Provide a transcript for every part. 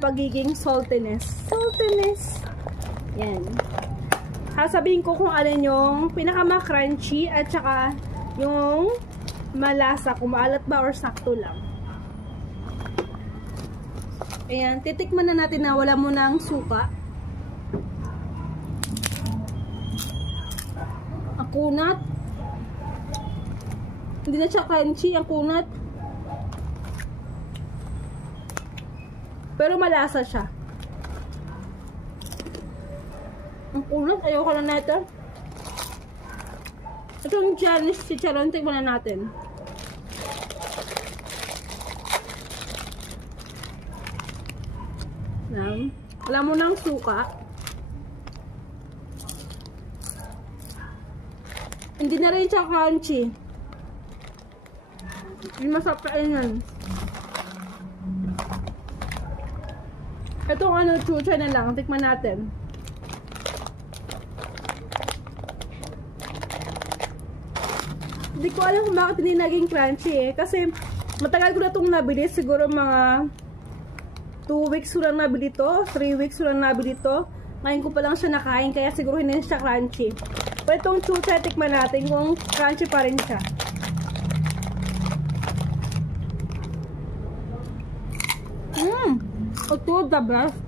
pagiging saltiness. Saltiness. Yan. Sasabihin ko kung alin yung pinaka-crunchy at saka yung malasa, kung maalat ba or sakto lang. Ayan, titikman na natin na wala mo ng suka. Ang kunat. Hindi na siya crunchy, ang kunat. Pero malasa siya. Ang kunat, ayoko na nito. Itong Janice chicharon, tignan na natin. Wala mo ng suka. Hindi na rin siya crunchy. Hindi masarap kainin. Itong ano, chuchay na lang. Tikman natin. Hindi ko alam kung bakit hindi naging crunchy eh. Kasi matagal ko na itong nabili. Siguro mga 2 weeks ko lang nabili to. 3 weeks ko lang nabili to. Ngayon ko pa lang siya nakain. Kaya siguro hindi siya crunchy. Pero itong chuchay, tikman natin kung crunchy pa rin siya. Ito, the best.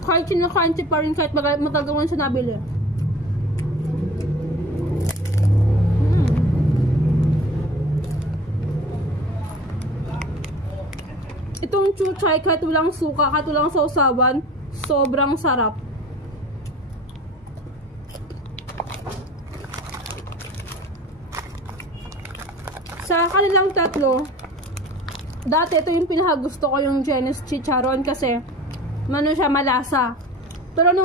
Crunchy na crunchy pa rin kahit matagal ko na siya nabili. Itong chuchay, kahit walang suka, kahit walang sausawan, sobrang sarap. Sa kanilang tatlo, dati ito yung pinakagusto ko, yung Janice chicharon, kasi ano siya, malasa. Pero nung